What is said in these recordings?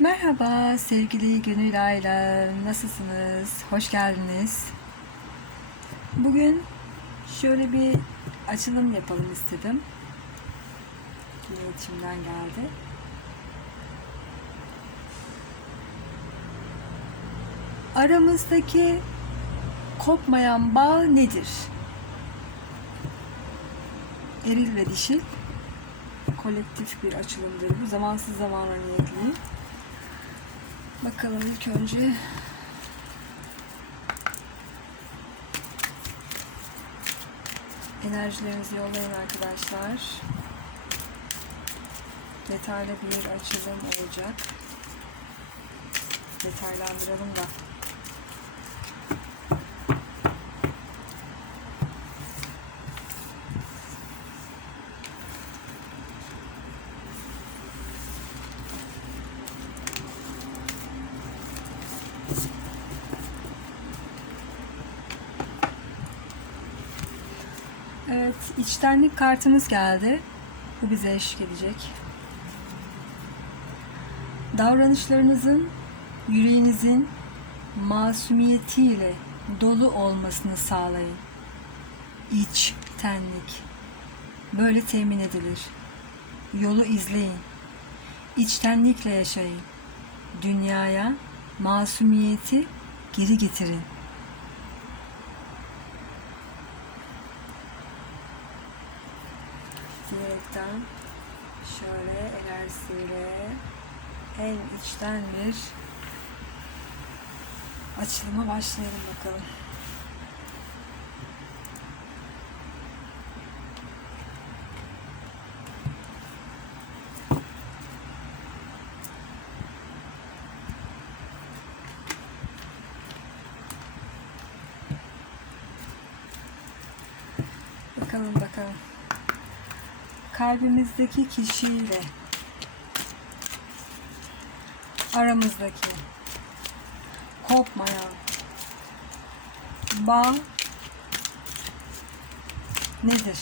Merhaba sevgili Gönül ailem. Nasılsınız? Hoş geldiniz. Bugün şöyle bir açılım yapalım istedim. Yine geldi. Aramızdaki kopmayan bağ nedir? Eril ve dişil kolektif bir açılımdır. Bu zamansız zamana niyetliyim. Bakalım ilk önce enerjilerinizi yollayın arkadaşlar. Detaylı bir açılım olacak. Detaylandıralım da. Evet, içtenlik kartımız geldi. Bu bize eşlik edecek. Davranışlarınızın yüreğinizin masumiyetiyle dolu olmasını sağlayın. İçtenlik. Böyle temin edilir. Yolu izleyin. İçtenlikle yaşayın. Dünyaya masumiyeti geri getirin. Diyerekten şöyle enerjisiyle en içten bir açılıma başlayalım bakalım. Bakalım bakalım kalbimizdeki kişiyle aramızdaki kopmayan bağ nedir?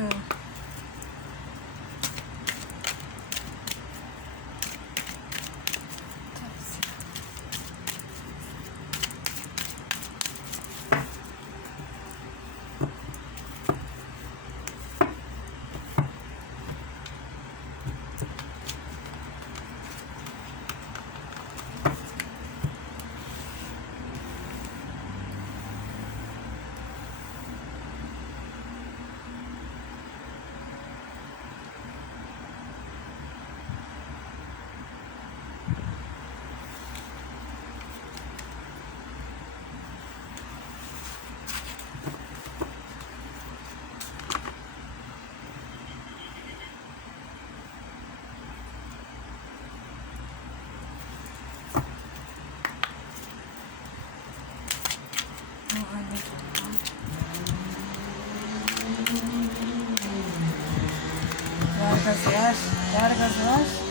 Bakalım. Muhammed olan. Ver gazı ver. Ver gazı ver.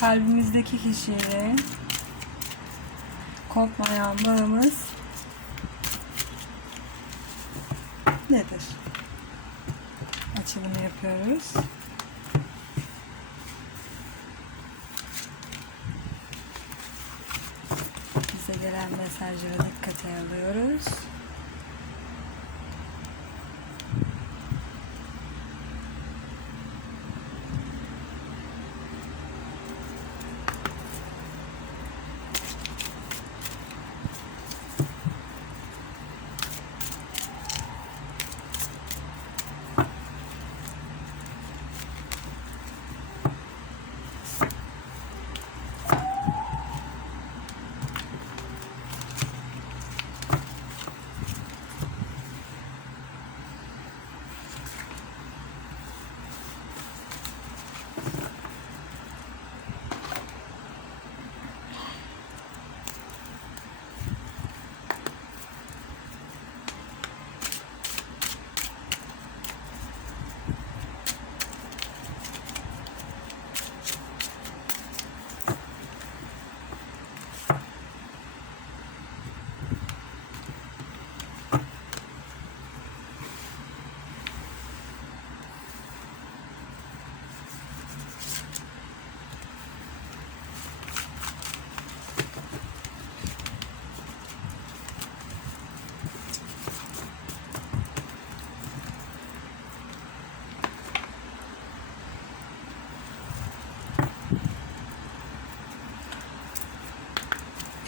Kalbimizdeki kişiyle kopmayan bağımız nedir? Açılımı yapıyoruz. Bize gelen mesajlara dikkate alıyoruz.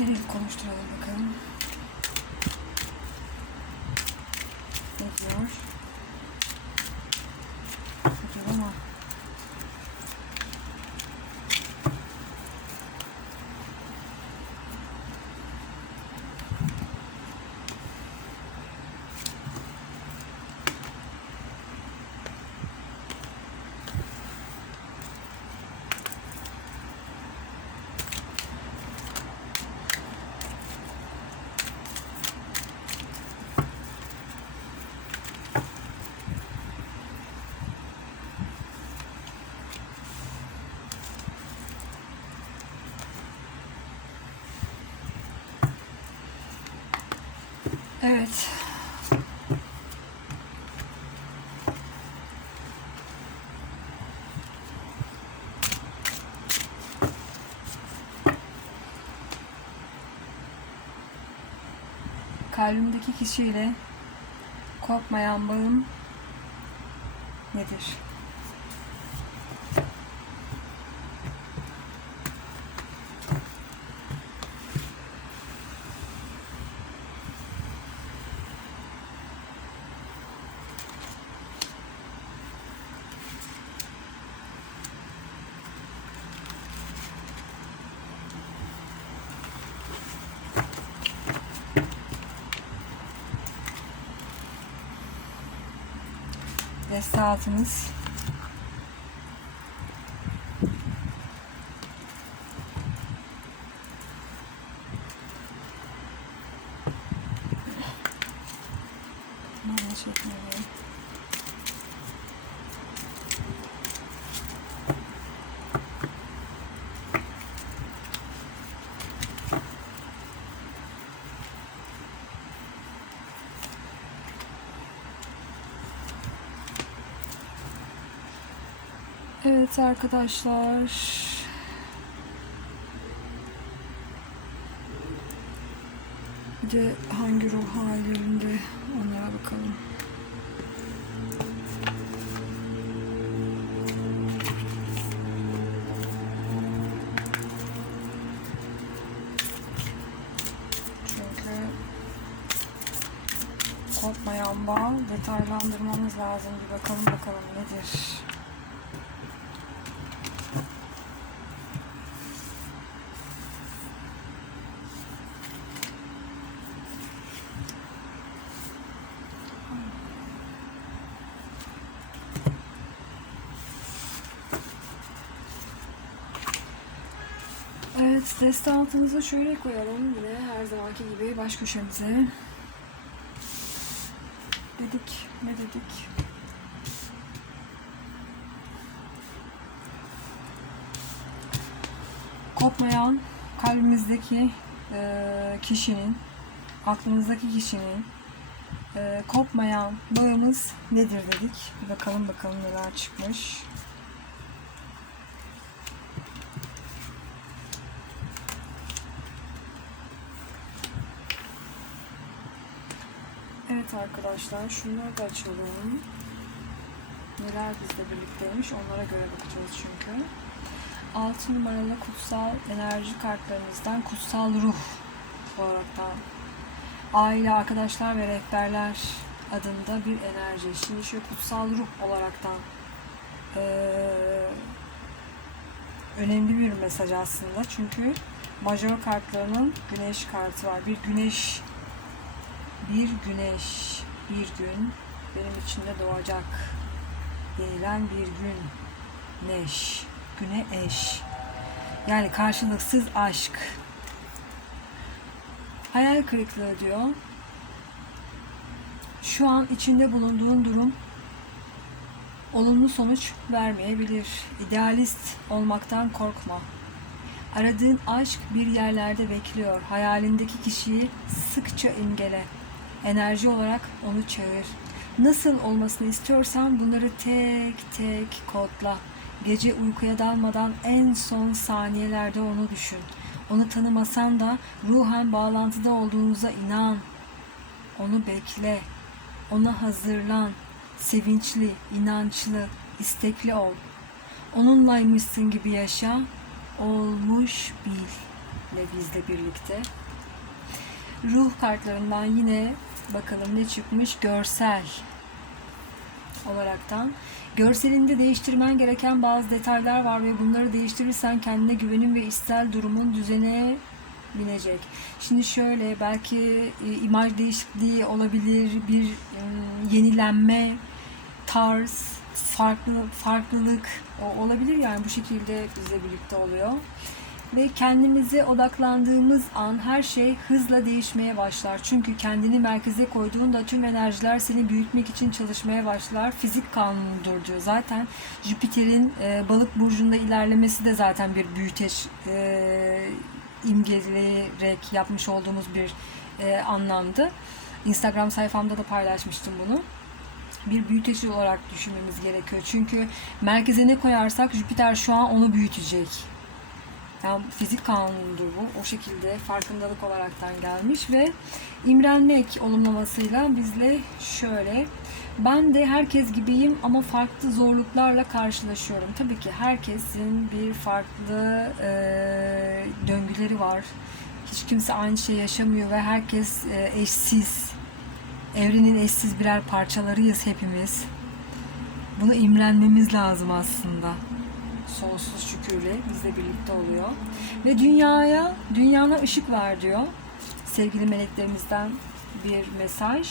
Konuşturalım bakalım. Ne diyor? Ne diyor ama Evet. Kalbimdeki kişiyle kopmayan bağım nedir? Deste Evet arkadaşlar. Bir de hangi ruh hallerinde onlara bakalım. Çünkü kopmayan bağ detaylandırmamız lazım. Bir bakalım bakalım nedir. Evet, deste altımızı şöyle koyalım yine her zamanki gibi baş köşemize. Dedik, ne dedik? kopmayan kalbimizdeki e, kişinin, aklımızdaki kişinin e, kopmayan bağımız nedir dedik. Bir bakalım bakalım neler çıkmış. Evet arkadaşlar şunları da açalım. Neler bizle birlikteymiş onlara göre bakacağız çünkü. 6 numaralı kutsal enerji kartlarımızdan kutsal ruh olaraktan aile, arkadaşlar ve rehberler adında bir enerji. Şimdi şu kutsal ruh olaraktan eee, önemli bir mesaj aslında. Çünkü majör kartlarının güneş kartı var. Bir güneş bir güneş bir gün. Benim içinde doğacak denilen bir gün. Neş güne eş. Yani karşılıksız aşk. Hayal kırıklığı diyor. Şu an içinde bulunduğun durum olumlu sonuç vermeyebilir. İdealist olmaktan korkma. Aradığın aşk bir yerlerde bekliyor. Hayalindeki kişiyi sıkça imgele. Enerji olarak onu çağır. Nasıl olmasını istiyorsan bunları tek tek kodla. Gece uykuya dalmadan en son saniyelerde onu düşün. Onu tanımasan da ruhen bağlantıda olduğunuza inan. Onu bekle. Ona hazırlan. Sevinçli, inançlı, istekli ol. Onunlaymışsın gibi yaşa. Olmuş bil ile bizle birlikte. Ruh kartlarından yine bakalım ne çıkmış? Görsel olaraktan. Görselinde değiştirmen gereken bazı detaylar var ve bunları değiştirirsen kendine güvenin ve içsel durumun düzene binecek. Şimdi şöyle belki e, imaj değişikliği olabilir, bir e, yenilenme, tarz, farklı farklılık olabilir yani bu şekilde bizle birlikte oluyor. Ve kendimize odaklandığımız an her şey hızla değişmeye başlar. Çünkü kendini merkeze koyduğunda tüm enerjiler seni büyütmek için çalışmaya başlar. Fizik kanunudur diyor. Zaten Jüpiter'in e, balık burcunda ilerlemesi de zaten bir büyüteç e, imgeleyerek yapmış olduğumuz bir e, anlamdı. Instagram sayfamda da paylaşmıştım bunu bir büyüteç olarak düşünmemiz gerekiyor. Çünkü merkeze ne koyarsak Jüpiter şu an onu büyütecek. Yani fizik kanunudur bu. O şekilde farkındalık olaraktan gelmiş ve imrenmek olumlamasıyla bizle şöyle ben de herkes gibiyim ama farklı zorluklarla karşılaşıyorum. Tabii ki herkesin bir farklı e, döngüleri var. Hiç kimse aynı şey yaşamıyor ve herkes e, eşsiz. Evrenin eşsiz birer parçalarıyız hepimiz. Bunu imrenmemiz lazım aslında. Sonsuz şükürle bizle birlikte oluyor. Ve dünyaya, dünyana ışık ver diyor. Sevgili meleklerimizden bir mesaj.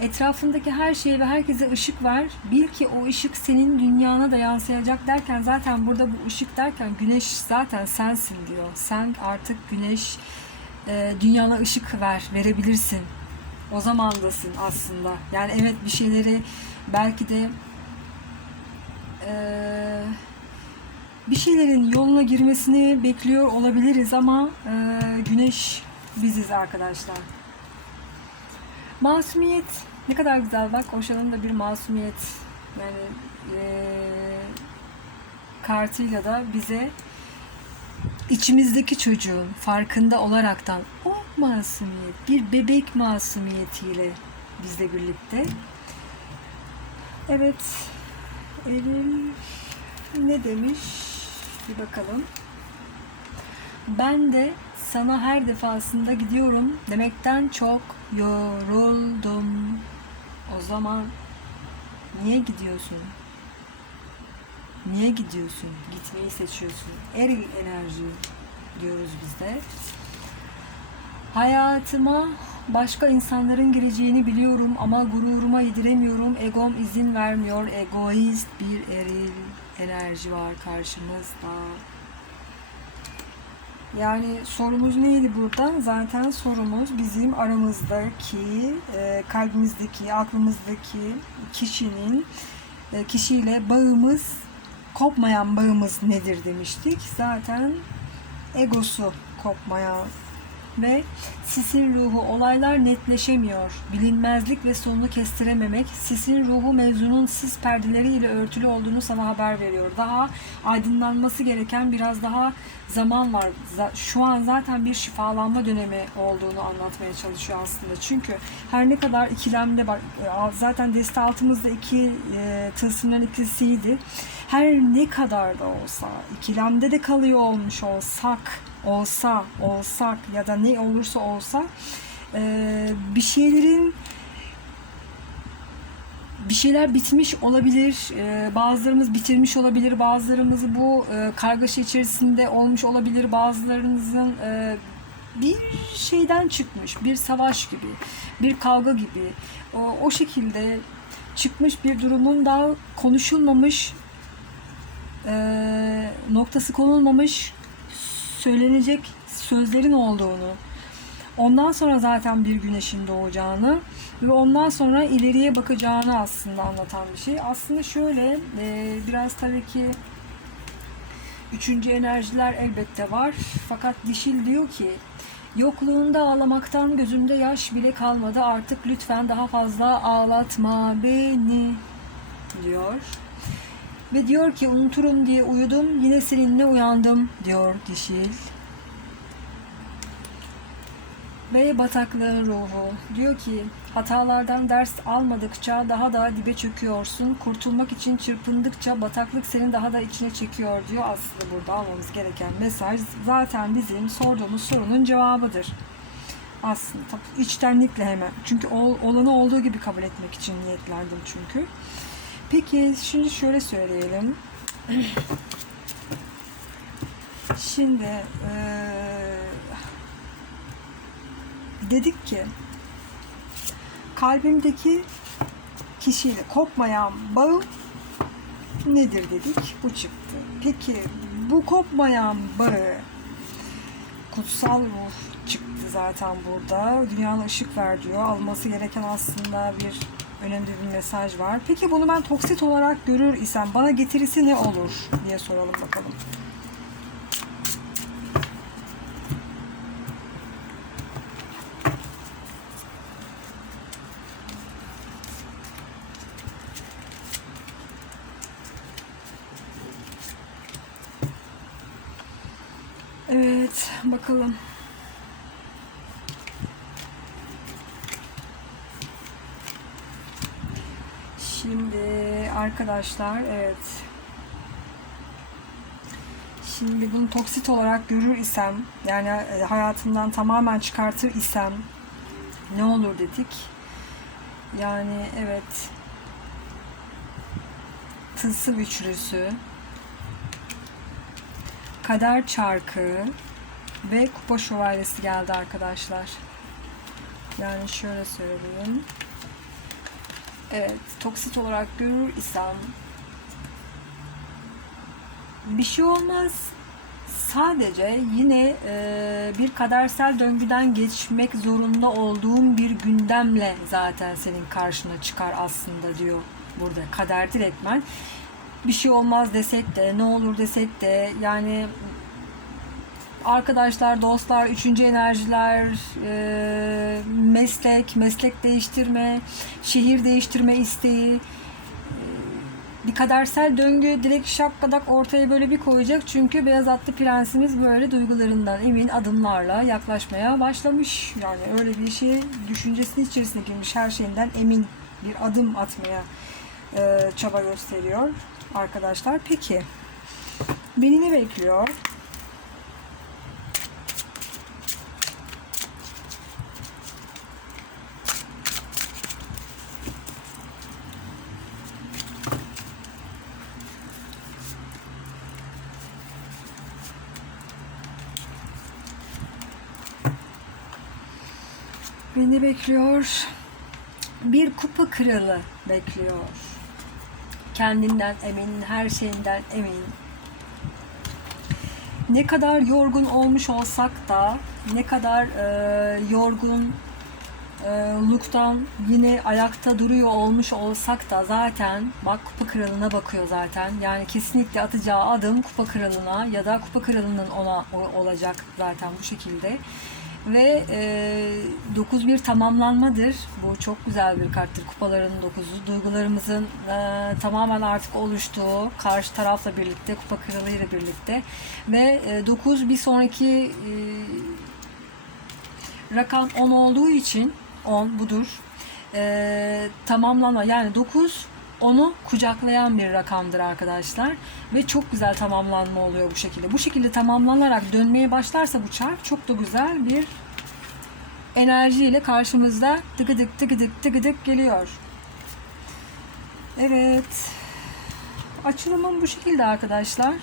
Etrafındaki her şeye ve herkese ışık ver. Bil ki o ışık senin dünyana da yansıyacak derken zaten burada bu ışık derken güneş zaten sensin diyor. Sen artık güneş e, dünyana ışık ver, verebilirsin o zamandasın aslında. Yani evet bir şeyleri belki de eee, bir şeylerin yoluna girmesini bekliyor olabiliriz ama eee, güneş biziz arkadaşlar. Masumiyet ne kadar güzel bak Oşan'ın da bir masumiyet yani eee, kartıyla da bize içimizdeki çocuğun farkında olaraktan o masumiyet, bir bebek masumiyetiyle bizle birlikte. Evet, Eylül ne demiş? Bir bakalım. Ben de sana her defasında gidiyorum demekten çok yoruldum. O zaman niye gidiyorsun? Niye gidiyorsun? Gitmeyi seçiyorsun. Eril enerji diyoruz biz de. Hayatıma başka insanların gireceğini biliyorum ama gururuma yediremiyorum. Egom izin vermiyor. Egoist bir eril enerji var karşımızda. Yani sorumuz neydi burada? Zaten sorumuz bizim aramızdaki, e, kalbimizdeki, aklımızdaki kişinin e, kişiyle bağımız kopmayan bağımız nedir demiştik. Zaten egosu kopmaya ve sisin ruhu olaylar netleşemiyor. Bilinmezlik ve sonunu kestirememek sisin ruhu mevzunun sis perdeleriyle örtülü olduğunu sana haber veriyor. Daha aydınlanması gereken biraz daha zaman var. Şu an zaten bir şifalanma dönemi olduğunu anlatmaya çalışıyor aslında. Çünkü her ne kadar ikilemde bak e, zaten deste altımızda iki e, tılsımların ikisiydi. Her ne kadar da olsa ikilemde de kalıyor olmuş olsak olsa olsak ya da ne olursa olsa e, bir şeylerin bir şeyler bitmiş olabilir, e, bazılarımız bitirmiş olabilir, bazılarımız bu e, kargaşa içerisinde olmuş olabilir, bazılarınızın bir şeyden çıkmış, bir savaş gibi, bir kavga gibi, o, şekilde çıkmış bir durumun daha konuşulmamış, noktası konulmamış, söylenecek sözlerin olduğunu, ondan sonra zaten bir güneşin doğacağını ve ondan sonra ileriye bakacağını aslında anlatan bir şey. Aslında şöyle e, biraz tabii ki üçüncü enerjiler elbette var. Fakat dişil diyor ki yokluğunda ağlamaktan gözümde yaş bile kalmadı artık lütfen daha fazla ağlatma beni diyor. Ve diyor ki unuturum diye uyudum yine seninle uyandım diyor dişil. Ve bataklığın ruhu diyor ki hatalardan ders almadıkça daha da dibe çöküyorsun. Kurtulmak için çırpındıkça bataklık seni daha da içine çekiyor diyor. Aslında burada almamız gereken mesaj zaten bizim sorduğumuz sorunun cevabıdır. Aslında içtenlikle hemen. Çünkü ol- olanı olduğu gibi kabul etmek için niyetlendim çünkü. Peki şimdi şöyle söyleyelim. Şimdi eee, dedik ki kalbimdeki kişiyle kopmayan bağım nedir dedik. Bu çıktı. Peki bu kopmayan bağı kutsal ruh çıktı zaten burada. Dünyana ışık ver diyor. Alması gereken aslında bir önemli bir mesaj var. Peki bunu ben toksit olarak görür isem bana getirisi ne olur diye soralım bakalım. Evet, bakalım. Şimdi arkadaşlar, evet. Şimdi bunu toksit olarak görür isem, yani e, hayatımdan tamamen çıkartır isem ne olur dedik. Yani evet. Tılsım üçlüsü, kader çarkı ve kupa şövalyesi geldi arkadaşlar. Yani şöyle söyleyeyim. Evet, toksit olarak görür isem bir şey olmaz. Sadece yine e, bir kadersel döngüden geçmek zorunda olduğum bir gündemle zaten senin karşına çıkar aslında diyor burada kader direktmen. Bir şey olmaz desek de ne olur desek de yani arkadaşlar, dostlar, üçüncü enerjiler, e, meslek, meslek değiştirme, şehir değiştirme isteği, e, bir kadersel döngü direkt şapkadak ortaya böyle bir koyacak. Çünkü beyaz atlı prensimiz böyle duygularından emin adımlarla yaklaşmaya başlamış. Yani öyle bir şey düşüncesinin içerisine girmiş her şeyinden emin bir adım atmaya e, çaba gösteriyor arkadaşlar. Peki beni ne bekliyor? Beni bekliyor. Bir kupa kralı bekliyor. Kendinden emin, her şeyinden emin. Ne kadar yorgun olmuş olsak da, ne kadar e, yorgun e, look'tan yine ayakta duruyor olmuş olsak da zaten bak kupa kralına bakıyor zaten. Yani kesinlikle atacağı adım kupa kralına ya da kupa kralının ona olacak zaten bu şekilde. Ve e, 9-1 tamamlanmadır. Bu çok güzel bir karttır. Kupaların 9'u. Duygularımızın e, tamamen artık oluştuğu karşı tarafla birlikte, kupa kralıyla birlikte. Ve e, 9 bir sonraki e, rakam 10 olduğu için 10 budur. E, tamamlanma yani 9 onu kucaklayan bir rakamdır arkadaşlar ve çok güzel tamamlanma oluyor bu şekilde. Bu şekilde tamamlanarak dönmeye başlarsa bu çark çok da güzel bir enerjiyle karşımızda tıkıdık tıkıdık tıkıdık geliyor. Evet. Açılımım bu şekilde arkadaşlar.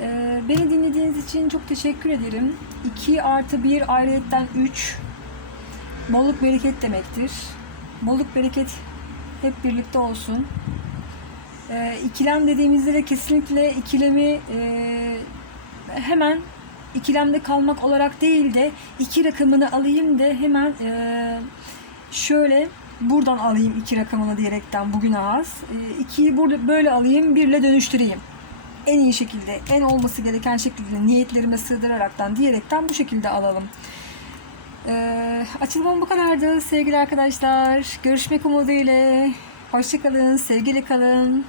Ee, beni dinlediğiniz için çok teşekkür ederim. 2 artı 1 ayrıyetten 3 bolluk bereket demektir. Bolluk bereket hep birlikte olsun. Ee, ikilem dediğimizde de kesinlikle ikilemi e, hemen ikilemde kalmak olarak değil de iki rakamını alayım da hemen e, şöyle buradan alayım iki rakamını diyerekten bugüne az. E, ikiyi burada böyle alayım birle dönüştüreyim. En iyi şekilde, en olması gereken şekilde niyetlerime sığdıraraktan diyerekten bu şekilde alalım. Ee, açılımım bu kadardı sevgili arkadaşlar. Görüşmek umuduyla. Hoşçakalın, sevgili kalın.